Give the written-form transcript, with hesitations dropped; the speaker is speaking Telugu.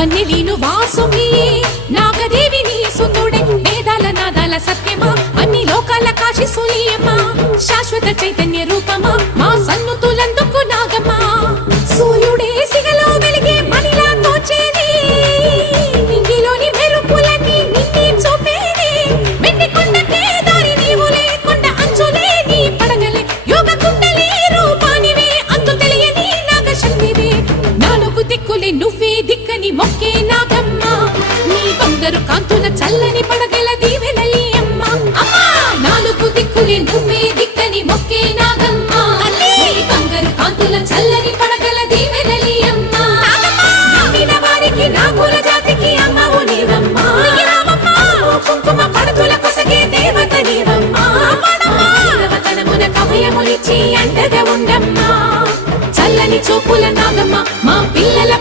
వన్నెలీను వాసుమి నాగదేవి నీ సుందుడే వేదాల నాదాల సత్యమా అన్ని లోకాల కాశీ సూలియమ్మా శాశ్వత చైతన్య రూపమా మా సన్నుతులందుకు నాగమ్మా సూర్యుడే సిగలో వెలిగే మణిలా తోచేది నింగిలోని మెరుపులన్నీ నిన్నే చూపేది వెండి కొండకే దారి నీవులే కొండ అంచులే నీ పడగలే యోగ కుండలే రూపానివే అంతు తెలియని నాగశక్తివే నాలుగు దిక్కులే నువ్వే దిక్కని మొక్కే నాగమ్మ నీ బంగారు కాంతుల చల్లని పడగల దీవెనలి అమ్మ అమ్మా నాలుగు దిక్కులే నువ్వే దిక్కని మొక్కే నాగమ్మ నీ బంగారు కాంతుల చల్లని పడగల దీవెనలి అమ్మ నమ్మిన వారికి నాగుల జాతికి అమ్మవు నీవమ్మ కుంకుమ పడతుల కొసగే దేవత నీవమ్మ దేవతనమున కవయములిచ్చి అండగా ఉండమ్మా చల్లని చూపుల నాగమ్మ మా పిల్లల